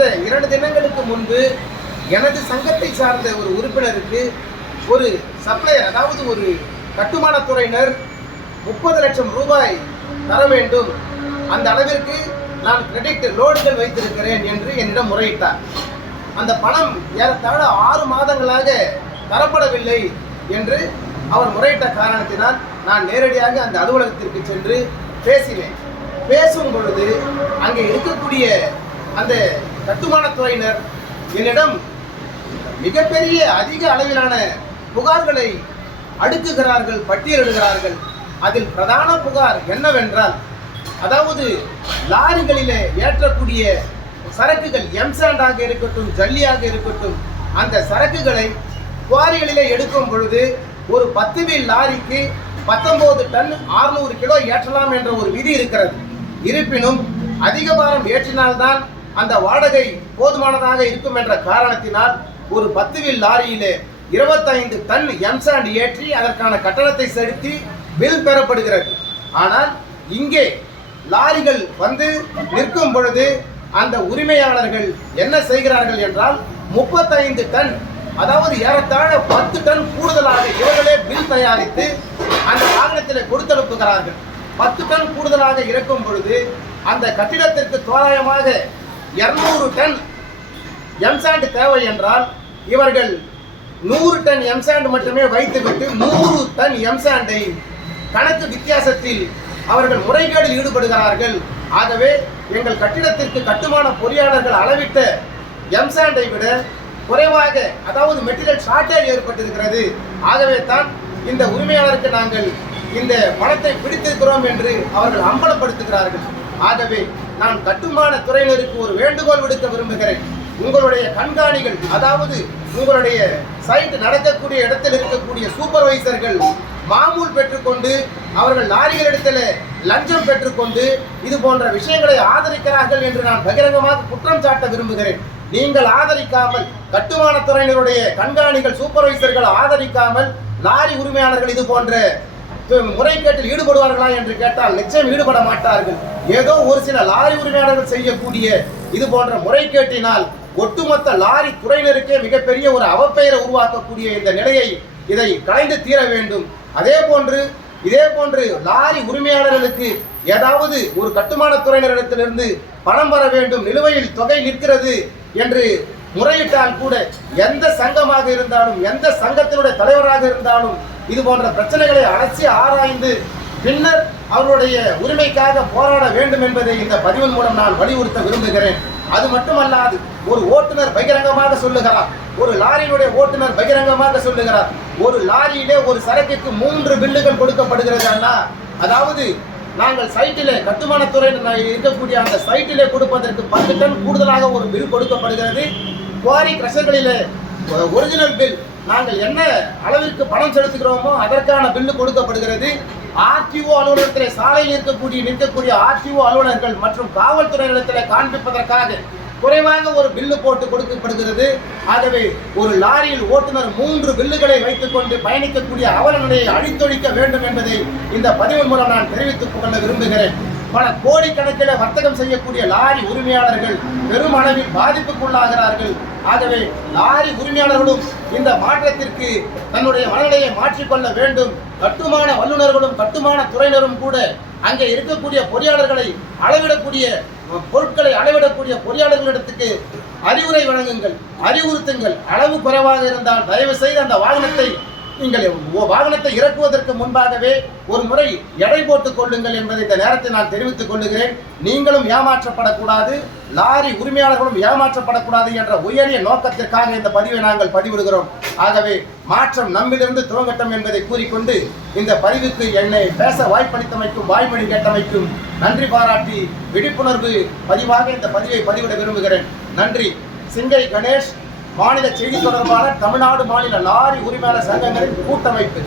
கடந்த 2 தினங்களுக்கு முன்பு எனது சங்கத்தை சார்ந்த ஒரு உறுப்பினருக்கு ஒரு சப்ளையர், அதாவது ஒரு கட்டுமானத்துறையினர் 30 லட்சம் ரூபாய் தர வேண்டும், அந்த அளவிற்கு நான் கிரெடிட் லோடுகள் வைத்திருக்கிறேன் என்று என்னிடம் முறையிட்டார். அந்த பணம் ஏறத்தாழ 6 மாதங்களாக தரப்படவில்லை என்று அவர் முறையிட்ட காரணத்தினால் நான் நேரடியாக அந்த அலுவலகத்திற்கு சென்று பேசினேன். பேசும் பொழுது அங்கே இருக்கக்கூடிய அந்த கட்டுமானத்துறையினர் என்னிடம் மிகப்பெரிய அதிக அளவிலான புகார்களை அடுக்குகிறார்கள், பட்டியலிடுகிறார்கள். அதில் பிரதான புகார் என்னவென்றால், அதாவது லாரிகளிலே ஏற்றக்கூடிய சரக்குகள் எம்சாண்டாக இருக்கட்டும், ஜல்லியாக இருக்கட்டும், அந்த சரக்குகளை குவாரிகளிலே எடுக்கும் பொழுது ஒரு 10 வீல் லாரிக்கு 19 டன் 600 கிலோ ஏற்றலாம் என்ற ஒரு விதி இருக்கிறது. இருப்பினும் அதிக பாரம் ஏற்றினால்தான் அந்த வாடகை போதுமானதாக இருக்கும் என்ற காரணத்தினால் ஒரு 10 வீல் லாரியிலே 25 டன் எம்சாண்ட் ஏற்றி அதற்கான கட்டணத்தை செலுத்தி பில் பெறப்படுகிறது. ஆனால் இங்கே லாரிகள் வந்து நிற்கும் பொழுது அந்த உரிமையாளர்கள் என்ன செய்கிறார்கள் என்றால் 35 டன், அதாவது ஏறத்தாழ 10 டன் கூடுதலாக இவர்களே பில் தயாரித்து அந்த வாகனத்தில் கொடுத்தனுப்புகிறார்கள். 10 டன் கூடுதலாக இருக்கும் பொழுது அந்த கட்டிடத்திற்கு தோராயமாக 200 டன் எம்சாண்ட் தேவை என்றால் இவர்கள் 100 டன் எம்சாண்ட் மட்டுமே வைத்துவிட்டு 100 டன் எம்சாண்டை கணக்கு வித்தியாசத்தில் அவர்கள் முறைகேடில் ஈடுபடுகிறார்கள். ஆகவே எங்கள் கட்டிடத்திற்கு கட்டுமான பொறியாளர்கள் அளவிட்ட எம்சாண்டை விட குறைவாக, அதாவது மெட்டீரியல் ஷார்ட்டேஜ் ஏற்பட்டிருக்கிறது. ஆகவே தான் இந்த உரிமையாளருக்கு நாங்கள் இந்த பணத்தை பிடித்திருக்கிறோம் என்று அவர்கள் அம்பலப்படுத்துகிறார்கள். ஆகவே நான் கட்டுமான துறையினருக்கு ஒரு வேண்டுகோள் விடுக்க விரும்புகிறேன். உங்களுடைய கண்காணிகள், அதாவது உங்களுடைய சைட் நடக்கக்கூடிய இடத்தில் இருக்கக்கூடிய சூப்பர்வைசர்கள் மாமூல் பெற்றுக்கொண்டு அவர்கள் லாரிகளிடத்தில் லஞ்சம் பெற்றுக்கொண்டு இது போன்ற விஷயங்களை ஆதரிக்கிறார்கள் என்று நான் பகிரங்கமாக குற்றம் சாட்ட விரும்புகிறேன். நீங்கள் ஆதரிக்காமல், கட்டுமான துறையினருடைய கண்காணிகள் சூப்பர்வைசர்கள் ஆதரிக்காமல் லாரி உரிமையாளர்கள் இது போன்ற முறைகேட்டில் ஈடுபடுவார்களா என்று கேட்டால் நிச்சயம் ஈடுபட மாட்டார்கள். ஏதோ ஒரு சில லாரி உரிமையாளர்கள் செய்யக்கூடிய இது போன்ற முறைகேட்டினால் ஒட்டுமொத்த லாரி துறையினருக்கே மிகப்பெரிய ஒரு அவப்பெயரை உருவாக்கக்கூடிய இந்த நிலையை இதை களைந்து தீர வேண்டும். இதே போன்று லாரி உரிமையாளர்களுக்கு ஏதாவது ஒரு கட்டுமான துறையினரிடத்திலிருந்து பணம் வர வேண்டும், நிலுவையில் தொகை நிற்கிறது என்று முறையிட்டால் கூட எந்த சங்கமாக இருந்தாலும், எந்த சங்கத்தினுடைய தலைவராக இருந்தாலும் இது போன்ற பிரச்சனைகளை அலசி ஆராய்ந்து பின்னர் அவருடைய உரிமைக்காக போராட வேண்டும் என்பதை இந்த பதிவின் மூலம் நான் வலியுறுத்த விரும்புகிறேன். அது மட்டுமல்லாது, ஒரு ஓட்டுநர் பகிரங்கமாக சொல்லுகிறார், ஒரு லாரியினுடைய ஓட்டுநர் பகிரங்கமாக சொல்லுகிறார், ஒரு லாரியிலே ஒரு சரக்குக்கு 3 பில்லுகள் கொடுக்கப்படுகிறது அண்ணா. அதாவது நாங்கள் சைட்டிலே கட்டுமானத்துறையில் இருக்கக்கூடிய அந்த சைட்டிலே கொடுப்பதற்கு 10 டன் கூடுதலாக ஒரு பில் கொடுக்கப்படுகிறது. குவாரி கிரஷர்களிலே ஒரிஜினல் பில், நாங்கள் என்ன அளவிற்கு பணம் செலுத்துகிறோமோ அதற்கான பில்லு கொடுக்கப்படுகிறது. ஆர்டிஓ அலுவலகத்தில் சாலையில் நிற்கக்கூடிய ஆர்டிஓ அலுவலர்கள் மற்றும் காவல்துறை நிலையத்தில் காண்பிப்பதற்காக குறைவாக ஒரு பில்லு போட்டு கொடுக்கப்படுகிறது. ஆகவே ஒரு லாரியில் ஓட்டுநர் 3 பில்லுகளை வைத்துக்கொண்டு பயணிக்கக்கூடிய அவல நிலையை அழித்தொழிக்க வேண்டும் என்பதை இந்த பதிவின் மூலம் நான் தெரிவித்துக் கொள்ள விரும்புகிறேன். பல கோடிக்கணக்கில் வர்த்தகம் செய்யக்கூடிய லாரி உரிமையாளர்கள் பெரும் அளவில் பாதிப்புக்குள்ளாகிறார்கள். ஆகவே லாரி உரிமையாளர்களும் இந்த மாற்றத்திற்கு தன்னுடைய மனநிலையை மாற்றிக்கொள்ள வேண்டும். கட்டுமான வல்லுநர்களும் கட்டுமான துறையினரும் கூட அங்கே இருக்கக்கூடிய பொறியாளர்களை அளவிடக்கூடிய பொருட்களை அளவிடக்கூடிய பொறியாளர்களிடத்துக்கு அறிவுரை வழங்குங்கள், அறிவுறுத்துங்கள். அளவு குறைவாக இருந்தால் தயவு செய்து அந்த வாகனத்தை இறக்குவதற்கு முன்பாகவே ஒரு முறை எடை போட்டுக் கொள்ளுங்கள் என்பதை இந்த நேரத்தில் நான் தெரிவித்துக் கொள்ளுகிறேன். நீங்களும் ஏமாற்றப்படக்கூடாது, லாரி உரிமையாளர்களும் ஏமாற்றப்படக்கூடாது என்ற உயரிய நோக்கத்திற்காக இந்த பதிவை நாங்கள் பதிவிடுகிறோம். ஆகவே மாற்றம் நம்மிலிருந்து துவங்கட்டும் என்பதை கூறிக்கொண்டு இந்த பதிவுக்கு என்னை பேச வாய்ப்பளித்தமைக்கும் வாய்மொழி கேட்டமைக்கும் நன்றி பாராட்டி விழிப்புணர்வு பதிவாக இந்த பதிவை பதிவிட விரும்புகிறேன். நன்றி. சிங்கை கணேஷ், மாநில செய்தி தொடர்பாளர், தமிழ்நாடு மாநில லாரி உரிமையாளர் சங்கங்களின் கூட்டமைப்பு.